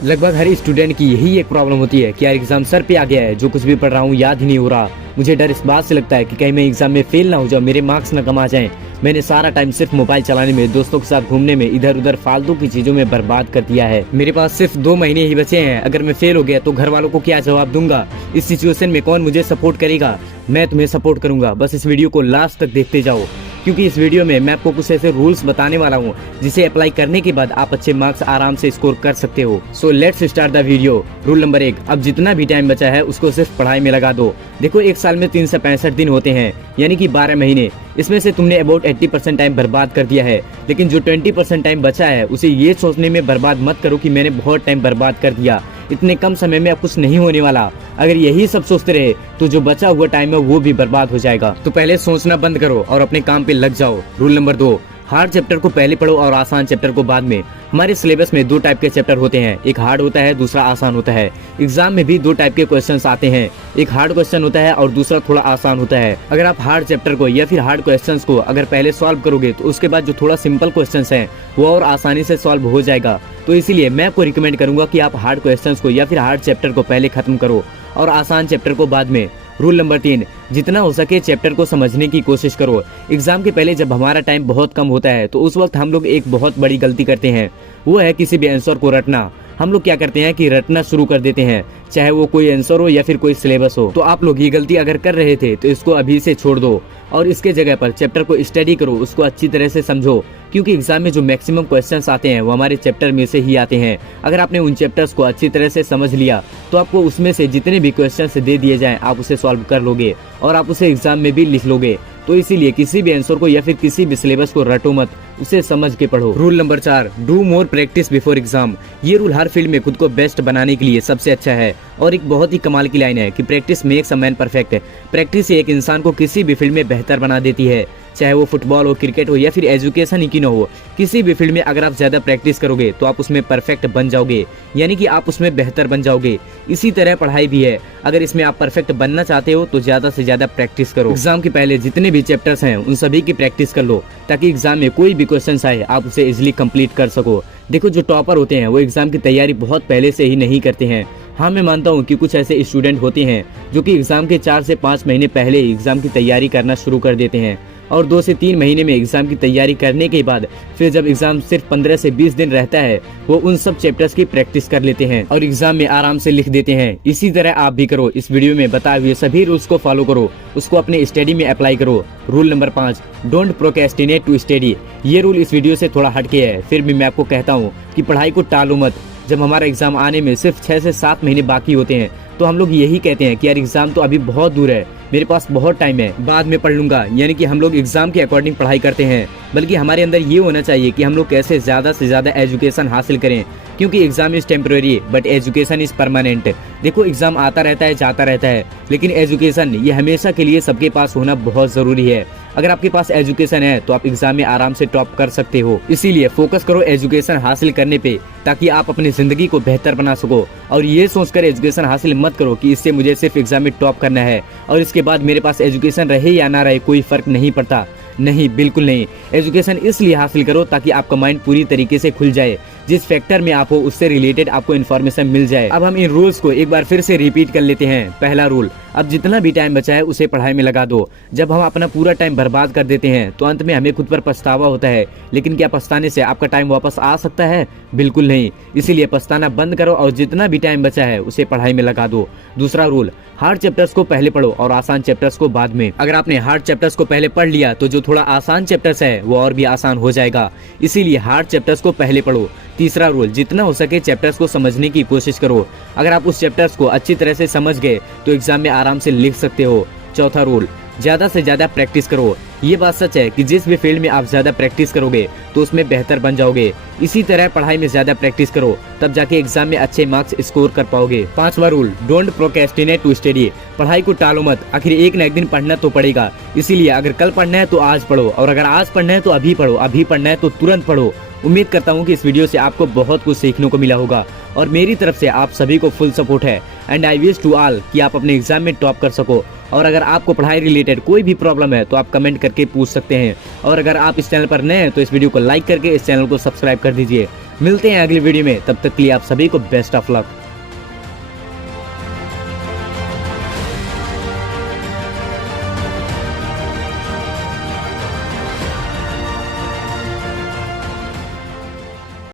लगभग हर स्टूडेंट की यही एक प्रॉब्लम होती है कि यार एग्जाम सर पे आ गया है, जो कुछ भी पढ़ रहा हूँ याद ही नहीं हो रहा। मुझे डर इस बात से लगता है कि कहीं मैं एग्जाम में फेल ना हो जाऊँ, मेरे मार्क्स ना कम आ जाएं। मैंने सारा टाइम सिर्फ मोबाइल चलाने में, दोस्तों के साथ घूमने में, इधर उधर फालतू की चीजों में बर्बाद कर दिया है। मेरे पास सिर्फ 2 महीने ही बचे हैं। अगर मैं फेल हो गया तो घर वालों को क्या जवाब दूंगा? इस सिचुएशन में कौन मुझे सपोर्ट करेगा? मैं तुम्हें सपोर्ट करूंगा। बस इस वीडियो को लास्ट तक देखते जाओ, क्योंकि इस वीडियो में मैं आपको कुछ ऐसे रूल्स बताने वाला हूँ जिसे अप्लाई करने के बाद आप अच्छे मार्क्स आराम से स्कोर कर सकते हो। So let's start the video. Rule number 1, अब जितना भी टाइम बचा है उसको सिर्फ पढ़ाई में लगा दो। देखो, एक साल में 365 दिन होते हैं, यानी कि 12 महीने। इसमें से तुमने अबाउट 80% टाइम बर्बाद कर दिया है, लेकिन जो 20% टाइम बचा है उसे ये सोचने में बर्बाद मत करो कि मैंने बहुत टाइम बर्बाद कर दिया, इतने कम समय में अब कुछ नहीं होने वाला। अगर यही सब सोचते रहे तो जो बचा हुआ टाइम है वो भी बर्बाद हो जाएगा। तो पहले सोचना बंद करो और अपने काम पे लग जाओ। रूल नंबर 2, हार्ड चैप्टर को पहले पढ़ो और आसान चैप्टर को बाद में। हमारे सिलेबस में 2 टाइप के चैप्टर होते हैं, एक हार्ड होता है, दूसरा आसान होता है। एग्जाम में भी 2 टाइप के क्वेश्चंस आते हैं, एक हार्ड क्वेश्चन होता है और दूसरा थोड़ा आसान होता है। अगर आप हार्ड चैप्टर को या फिर हार्ड क्वेश्चंस को अगर पहले सॉल्व करोगे तो उसके बाद जो थोड़ा सिंपल क्वेश्चंस हैं वो और आसानी से सॉल्व हो जाएगा। तो इसीलिए मैं आपको रिकमेंड करूंगा कि आप हार्ड क्वेश्चंस को या फिर हार्ड चैप्टर को पहले खत्म करो और आसान चैप्टर को बाद में। रूल नंबर 3, जितना हो सके चैप्टर को समझने की कोशिश करो। एग्जाम के पहले जब हमारा टाइम बहुत कम होता है तो उस वक्त हम लोग एक बहुत बड़ी गलती करते हैं, वो है किसी भी आंसर को रटना। हम लोग क्या करते हैं कि रटना शुरू कर देते हैं, चाहे वो कोई आंसर हो या फिर कोई सिलेबस हो। तो आप लोग ये गलती अगर कर रहे थे तो इसको अभी से छोड़ दो और इसके जगह पर चैप्टर को स्टडी करो, उसको अच्छी तरह से समझो, क्योंकि एग्जाम में जो मैक्सिमम क्वेश्चंस आते हैं वो हमारे चैप्टर में से ही आते हैं। अगर आपने उन चैप्टर्स को अच्छी तरह से समझ लिया तो आपको उसमें से जितने भी क्वेश्चंस दे दिए जाएं आप उसे सॉल्व कर लोगे और आप उसे एग्जाम में भी लिख लोगे। तो इसीलिए किसी भी आंसर को या फिर किसी भी सिलेबस को रटो मत, उसे समझ के पढ़ो। Rule number 4, do more practice before exam. ये रूल हर फील्ड में खुद को बेस्ट बनाने के लिए सबसे अच्छा है और एक बहुत ही कमाल की लाइन है कि practice makes a man perfect. Practice से एक इंसान को किसी भी फील्ड में बेहतर बना देती है, चाहे वो फुटबॉल हो, क्रिकेट हो या फिर एजुकेशन ही क्यों न हो। किसी भी फील्ड में अगर आप ज्यादा प्रैक्टिस करोगे तो आप उसमें परफेक्ट बन जाओगे, यानी कि आप उसमें बेहतर बन जाओगे। इसी तरह पढ़ाई भी है, अगर इसमें आप परफेक्ट बनना चाहते हो तो ज्यादा से ज्यादा प्रैक्टिस करो। एग्जाम के पहले जितने भी चैप्टर्स हैं उन सभी की प्रैक्टिस कर लो, ताकि एग्जाम में कोई भी क्वेश्चन आए आप उसे इजिली कंप्लीट कर सको। देखो, जो टॉपर होते हैं वो एग्जाम की तैयारी बहुत पहले से ही नहीं करते हैं। हाँ, मैं मानता हूँ कि कुछ ऐसे स्टूडेंट होते हैं जो कि एग्जाम के 4 से 5 महीने पहले ही एग्जाम की तैयारी करना शुरू कर देते हैं और 2 से 3 महीने में एग्जाम की तैयारी करने के बाद फिर जब एग्जाम सिर्फ 15 से 20 दिन रहता है वो उन सब चैप्टर्स की प्रैक्टिस कर लेते हैं और एग्जाम में आराम से लिख देते हैं। इसी तरह आप भी करो, इस वीडियो में बताए हुए सभी रूल्स को फॉलो करो, उसको अपने स्टडी में अप्लाई करो। Rule number 5, don't procrastinate to study. ये रूल इस वीडियो से थोड़ा हटके है, फिर भी मैं आपको कहता हूँ कि पढ़ाई को टालो मत। जब हमारा एग्जाम आने में सिर्फ 6 से 7 महीने बाकी होते हैं तो हम लोग यही कहते हैं कि यार एग्जाम तो अभी बहुत दूर है, मेरे पास बहुत टाइम है, बाद में पढ़ लूंगा। यानी कि हम लोग एग्जाम के अकॉर्डिंग पढ़ाई करते हैं, बल्कि हमारे अंदर ये होना चाहिए कि हम लोग कैसे ज्यादा से ज्यादा एजुकेशन हासिल करें, क्योंकि exam is temporary but education is permanent. देखो, एग्जाम आता रहता है, जाता रहता है, लेकिन एजुकेशन ये हमेशा के लिए सबके पास होना बहुत जरूरी है। अगर आपके पास एजुकेशन है तो आप एग्जाम में आराम से टॉप कर सकते हो। इसीलिए फोकस करो एजुकेशन हासिल करने पे, ताकि आप अपनी जिंदगी को बेहतर बना सको। और ये सोचकर एजुकेशन हासिल मत करो कि इससे मुझे सिर्फ एग्जाम में टॉप करना है और इसके बाद मेरे पास एजुकेशन रहे या ना रहे कोई फर्क नहीं पड़ता। नहीं, बिल्कुल नहीं। एजुकेशन इसलिए हासिल करो ताकि आपका माइंड पूरी तरीके से खुल जाए, जिस फैक्टर में आप हो उससे रिलेटेड आपको इन्फॉर्मेशन मिल जाए। अब हम इन रूल्स को एक बार फिर से रिपीट कर लेते हैं। पहला रूल, अब जितना भी टाइम बचा है उसे पढ़ाई में लगा दो। जब हम अपना पूरा टाइम बर्बाद कर देते हैं तो अंत में हमें खुद पर पछतावा होता है, लेकिन क्या पछताने से आपका टाइम वापस आ सकता है? बिल्कुल नहीं। इसीलिए पछताना बंद करो और जितना भी टाइम बचा है उसे पढ़ाई में लगा दो। दूसरा रूल, हार्ड चैप्टर्स को पहले पढ़ो और आसान चैप्टर्स को बाद में। अगर आपने हार्ड चैप्टर्स को पहले पढ़ लिया तो जो थोड़ा आसान चैप्टर्स है वो और भी आसान हो जाएगा, इसीलिए हार्ड चैप्टर्स को पहले पढ़ो। तीसरा रूल, जितना हो सके चैप्टर्स को समझने की कोशिश करो। अगर आप उस चैप्टर्स को अच्छी तरह से समझ गए तो एग्जाम में आराम से लिख सकते हो। चौथा रूल, ज्यादा से ज्यादा प्रैक्टिस करो। ये बात सच है कि जिस भी फील्ड में आप ज्यादा प्रैक्टिस करोगे तो उसमें बेहतर बन जाओगे। इसी तरह पढ़ाई में ज्यादा प्रैक्टिस करो, तब जाके एग्जाम में अच्छे मार्क्स स्कोर कर पाओगे। 5वां rule, don't procrastinate to study. पढ़ाई को टालो मत, आखिर एक न एक दिन पढ़ना तो पड़ेगा। इसीलिए अगर कल पढ़ना है तो आज पढ़ो और अगर आज पढ़ना है तो अभी पढ़ो, अभी पढ़ना है तो तुरंत पढ़ो। उम्मीद करता हूँ कि इस वीडियो से आपको बहुत कुछ सीखने को मिला होगा और मेरी तरफ से आप सभी को फुल सपोर्ट है and I wish to all कि आप अपने एग्जाम में टॉप कर सको। और अगर आपको पढ़ाई रिलेटेड कोई भी प्रॉब्लम है तो आप कमेंट करके पूछ सकते हैं। और अगर आप इस चैनल पर नए हैं तो इस वीडियो को लाइक करके इस चैनल को सब्सक्राइब कर दीजिए। मिलते हैं अगली वीडियो में, तब तक के लिए आप सभी को बेस्ट ऑफ लक।